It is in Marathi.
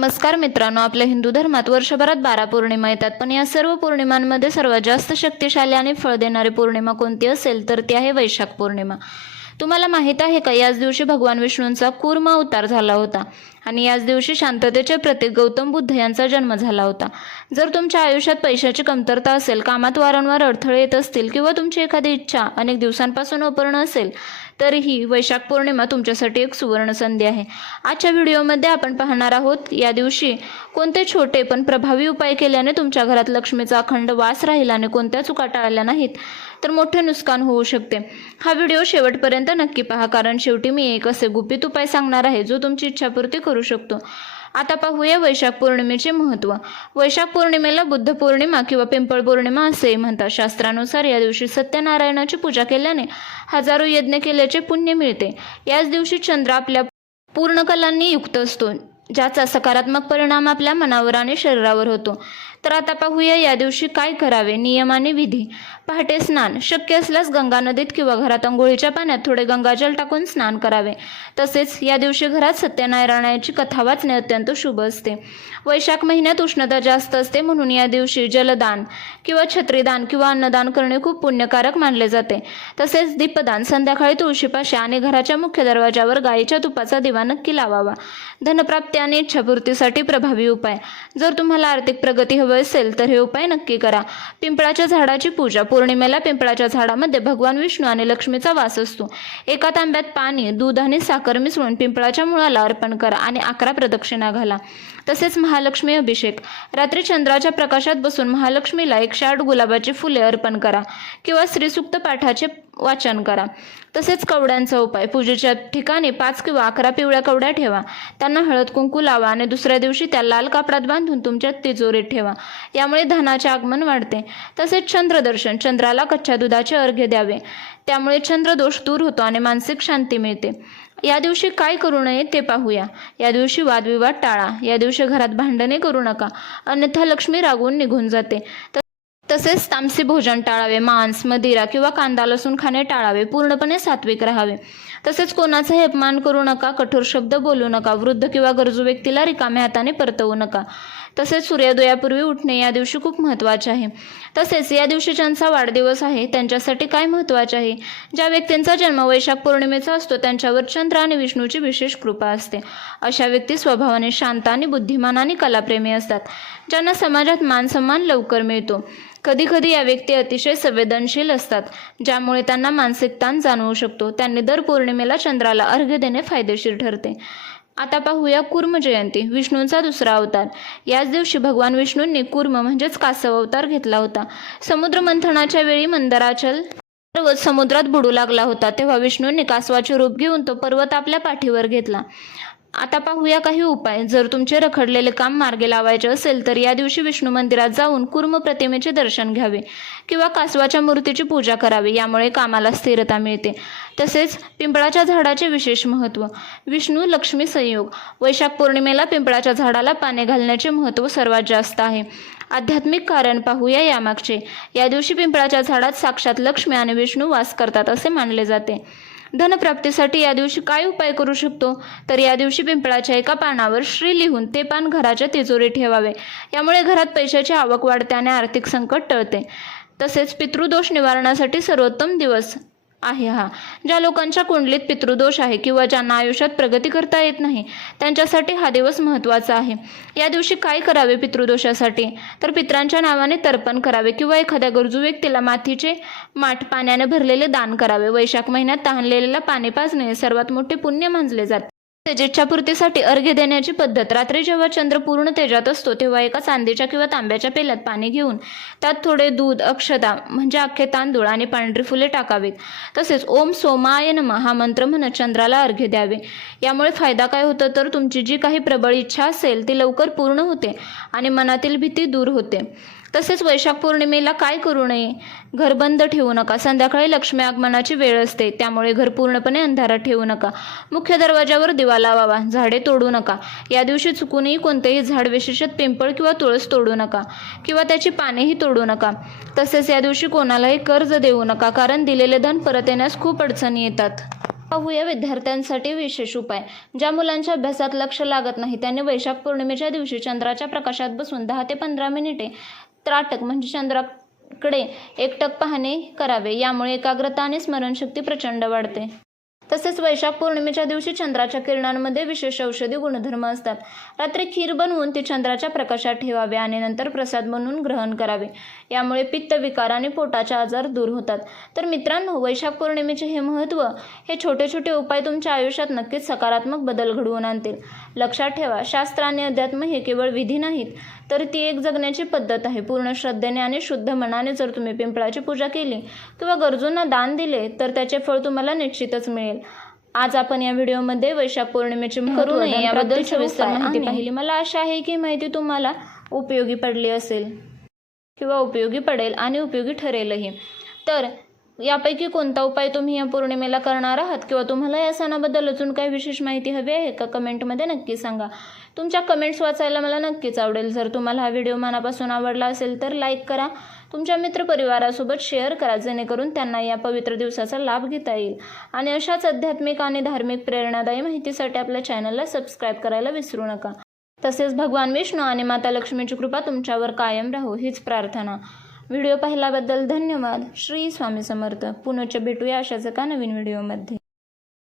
नमस्कार मित्रांनो, आपल्या हिंदू धर्मात वर्षभरात 12 पौर्णिमा येतात, पण या सर्व पौर्णिमांमध्ये सर्वात जास्त शक्तिशाली आणि फळ देणारी पौर्णिमा कोणती असेल तर ती आहे वैशाख पौर्णिमा। तुम्हाला माहित आहे का, याच दिवशी भगवान विष्णूंचा कूर्म अवतार झाला होता आणि याच दिवशी शांततेचे प्रतीक गौतम बुद्ध यांचा जन्म झाला होता। जर तुमच्या आयुष्यात पैशाची कमतरता असेल, कामात वारंवार अडथळे येत असतील किंवा तुमची एखादी इच्छा अनेक दिवसांपासून अपूर्ण असेल, तरीही वैशाख पौर्णिमा तुमच्यासाठी एक सुवर्ण संधी आहे। आजच्या व्हिडिओमध्ये आपण पाहणार आहोत या दिवशी कोणते छोटे पण प्रभावी उपाय केल्याने तुमच्या घरात लक्ष्मीचा अखंड वास राहील आणि कोणत्या चुका टाळल्या नाहीत तर मोठे नुकसान होऊ शकते। हा व्हिडिओ शेवटपर्यंत नक्की पहा, कारण शेवटी मी एक असे गुपित उपाय सांगणार आहे जो तुमची इच्छापूर्ती करू शकतो। आता पाहूया वैशाख पौर्णिमेचे महत्त्व। वैशाख पौर्णिमेला बुद्ध पौर्णिमा किंवा पिंपळ पौर्णिमा असेही म्हणतात। शास्त्रानुसार या दिवशी सत्यनारायणाची पूजा केल्याने हजारो यज्ञ केल्याचे पुण्य मिळते। याच दिवशी चंद्र आपल्या पूर्ण कलांनी युक्त असतो, ज्याचा सकारात्मक परिणाम आपल्या मनावर आणि शरीरावर होतो। तर आता पाहूया या दिवशी काय करावे, नियम आणि विधी। पहाटे स्नान, शक्य असल्यास गंगा नदीत किंवा घरात अंघोळीच्या पाण्यात थोडे गंगाजल टाकून स्नान करावे। तसेच या दिवशी घरात सत्यनारायणाची कथा वाचणे अत्यंत शुभ असते। वैशाख महिन्यात उष्णता जास्त असते, म्हणून या दिवशी जलदान किंवा छत्रीदान किंवा अन्नदान करणे खूप पुण्यकारक मानले जाते। तसेच दीपदान, संध्याकाळी तुळशीपाशी आणि घराच्या मुख्य दरवाजावर गायीच्या तुपाचा दिवा नक्की लावावा। धनप्राप्ती आणि इच्छापूर्तीसाठी प्रभावी उपाय। जर तुम्हाला आर्थिक प्रगती हवी असेल तर हे उपाय नक्की करा। पिंपळाच्या झाडाची पूजा। पौर्णिमेला पिंपळाच्या झाडामध्ये भगवान विष्णू आणि लक्ष्मीचा वास असतो। एका तांब्यात पाणी, दूध आणि साखर मिसळून पिंपळाच्या मुळाला अर्पण करा आणि 11 प्रदक्षिणा घाला। तसेच महालक्ष्मी अभिषेक। रात्री चंद्राच्या प्रकाशात बसून महालक्ष्मीला 108 गुलाबाची फुले अर्पण करा किंवा श्रीसूक्त पाठाचे वाचन करा। तसेच कवड्यांचा उपाय। पूजेच्या ठिकाणी 5 किंवा 11 पिवळ्या कवड्या ठेवा, त्यांना हळद कुंकू लावा आणि दुसऱ्या दिवशी त्या लाल कापडात बांधून तुमच्या तिजोरीत ठेवा, यामुळे धनाचे आगमन वाढते। तसेच चंद्रदर्शन, चंद्राला कच्च्या दुधाचे अर्घ्य द्यावे, त्यामुळे चंद्रदोष दूर होतो आणि मानसिक शांती मिळते। या दिवशी काय करू नये ते पाहूया। या दिवशी वादविवाद टाळा। या दिवशी घरात भांडणे करू नका, अन्यथा लक्ष्मी रागवून निघून जाते। तसेच तामसी भोजन टाळावे, मांस, मदिरा किंवा कांदा लसूण खाणे टाळावे, पूर्णपणे सात्विक राहावे। तसेच कोणाचाही अपमान करू नका, कठोर शब्द बोलू नका, वृद्ध किंवा गरजू व्यक्तीला रिकाम्या हाताने परतवू नका। तसेच सूर्योदयापूर्वी उठणे या दिवशी खूप महत्त्वाचे आहे। तसेच या दिवशी ज्यांचा वाढदिवस आहे त्यांच्यासाठी काय महत्त्वाचे आहे, ज्या व्यक्तींचा जन्म वैशाख पौर्णिमेचा असतो त्यांच्यावर चंद्र आणि विष्णूची विशेष कृपा असते। अशा व्यक्ती स्वभावाने शांत आणि बुद्धिमान आणि कलाप्रेमी असतात, ज्यांना समाजात मान सन्मान लवकर मिळतो। कधी कधी या व्यक्ती अतिशय संवेदनशील असतात, ज्यामुळे त्यांना मानसिक ताण जाणवू शकतो। त्यांनी दर पौर्णिमेला चंद्राला अर्घ्य देणे फायदेशीर ठरते। आता पाहूया कूर्म जयंती, विष्णूंचा दुसरा अवतार। याच दिवशी भगवान विष्णूंनी कूर्म म्हणजेच कासव अवतार घेतला होता। समुद्र मंथनाच्या वेळी मंदराचल पर्वत समुद्रात बुडू लागला होता, तेव्हा विष्णूंनी कासवाचे रूप घेऊन तो पर्वत आपल्या पाठीवर घेतला। आता पाहूया काही उपाय। जर तुमचे रखडलेले काम मार्गी लावायचे असेल तर या दिवशी विष्णू मंदिरात जाऊन कूर्म प्रतिमेचे दर्शन घ्यावे किंवा कासवाच्या मूर्तीची पूजा करावी, यामुळे कामाला स्थिरता मिळते। तसेच पिंपळाच्या झाडाचे विशेष महत्त्व। विष्णू लक्ष्मी संयोग। वैशाख पौर्णिमेला पिंपळाच्या झाडाला पाने घालण्याचे महत्त्व सर्वात जास्त आहे। आध्यात्मिक कारण पाहूया यामागचे। या दिवशी पिंपळाच्या झाडात साक्षात लक्ष्मी आणि विष्णू वास करतात असे मानले जाते। धनप्राप्तीसाठी या दिवशी काय उपाय करू शकतो, तर या दिवशी पिंपळाच्या एका पानावर श्री लिहून ते पान घराच्या तिजोरीत ठेवावे, यामुळे घरात पैशाची आवक वाढते आणि आर्थिक संकट टळते। तसेच पितृदोष निवारणासाठी सर्वोत्तम दिवस आहे हा। ज्या लोकांच्या कुंडलीत पितृदोष आहे किंवा ज्यांना आयुष्यात प्रगती करता येत नाही त्यांच्यासाठी हा दिवस महत्त्वाचा आहे। या दिवशी काय करावे पितृदोषासाठी, तर पितरांच्या नावाने तर्पण करावे किंवा एखाद्या गरजू व्यक्तीला मातीचे माठ पाण्याने भरलेले दान करावे। वैशाख महिन्यात तहानलेल्याला पाणी पाजणे हे सर्वात मोठे पुण्य मानले जाते। इच्छापूर्तीसाठी अर्घ्य देण्याची पद्धत। रात्री जेव्हा चंद्र पूर्ण तेजात असतो तेव्हा एका चांदीच्या किंवा तांब्याच्या पेल्यात पाणी घेऊन त्यात थोडे दूध, अक्षता म्हणजे अख्खे तांदूळ आणि पांढरी फुले टाकावीत। तसेच ओम सोमाय नमः हा मंत्र म्हणत चंद्राला अर्घ्य द्यावे। यामुळे फायदा काय होतो, तर तुमची जी काही प्रबळ इच्छा असेल ती लवकर पूर्ण होते आणि मनातील भीती दूर होते। तसेच वैशाख पौर्णिमेला काय करू नये, घर बंद ठेवू नका। संध्याकाळी लक्ष्मी आगमनाची वेळ असते, त्यामुळे घर पूर्णपणे अंधारात ठेवू नका। मुख्य दरवाजावर दिवा लावावा। झाडे तोडू नका। या दिवशी चुकूनही कोणतेही झाड, विशेषतः पिंपळ किंवा तुळस तोडू नका किंवा त्याची पानेही तोडू नका। तसेच या दिवशी कोणालाही कर्ज देऊ नका, कारण दिलेले धन परत येण्यास खूप अडचणी येतात। पाहूया विद्यार्थ्यांसाठी विशेष उपाय. ज्या मुलांच्या अभ्यासात लक्ष लागत नाही त्यांनी वैशाख पौर्णिमेच्या दिवशी चंद्राच्या प्रकाशात बसून 10 ते 15 मिनिटे त्राटक म्हणजे चंद्राकडे एकटक पाहणे करावे. यामुळे एकाग्रता आणि स्मरणशक्ती प्रचंड वाढते. तसेच वैशाख पौर्णिमेच्या दिवशी चंद्राच्या किरणांमध्ये विशेष औषधी गुणधर्म असतात. रात्री खीर बनवून ती चंद्राच्या प्रकाशात ठेवावे आणि नंतर प्रसाद बनवून ग्रहण करावे. यामुळे पित्त विकार आणि पोटाचे आजार दूर होतात. तर मित्रांनो, वैशाख पौर्णिमेचे हे महत्त्व, हे छोटे छोटे उपाय तुमच्या आयुष्यात नक्कीच सकारात्मक बदल घडवून आणतील. लक्षात ठेवा, शास्त्र आणि अध्यात्म हे केवळ विधी नाहीत, तर ती एक जगण्याची पद्धत आहे. पूर्ण श्रद्धेने आणि शुद्ध मनाने जर तुम्ही पिंपळाची पूजा केली किंवा गरजूंना दान दिले तर त्याचे फळ तुम्हाला निश्चितच मिळेल. आज आपण या व्हिडिओमध्ये वैशाख पौर्णिमेचे महत्त्व याबद्दल सविस्तर माहिती पाहिली. मला आशा आहे की माहिती तुम्हाला उपयोगी पडली असेल किंवा उपयोगी पडेल आणि उपयोगी ठरेलही. तर यापैकी कोणता उपाय तुम्ही या पौर्णिमेला करणार आहात किंवा तुम्हाला या सणाबद्दल अजून काही विशेष माहिती हवी आहे का, कमेंटमध्ये नक्की सांगा. तुमच्या कमेंट्स वाचायला मला नक्कीच आवडेल. जर तुम्हाला हा व्हिडिओ मनापासून आवडला असेल तर लाईक करा, तुमच्या मित्रपरिवारासोबत शेअर करा, जेणेकरून त्यांना या पवित्र दिवसाचा लाभ घेता येईल. आणि अशाच आध्यात्मिक आणि धार्मिक प्रेरणादायी माहितीसाठी आपल्या चॅनलला सबस्क्राईब करायला विसरू नका. तसेच भगवान विष्णू आणि माता लक्ष्मीची कृपा तुमच्यावर कायम राहो हीच प्रार्थना. व्हिडिओ पाहिल्याबद्दल धन्यवाद. श्री स्वामी समर्थ. पुनश्च भेटूया अशाच एका नवीन व्हिडिओमध्ये.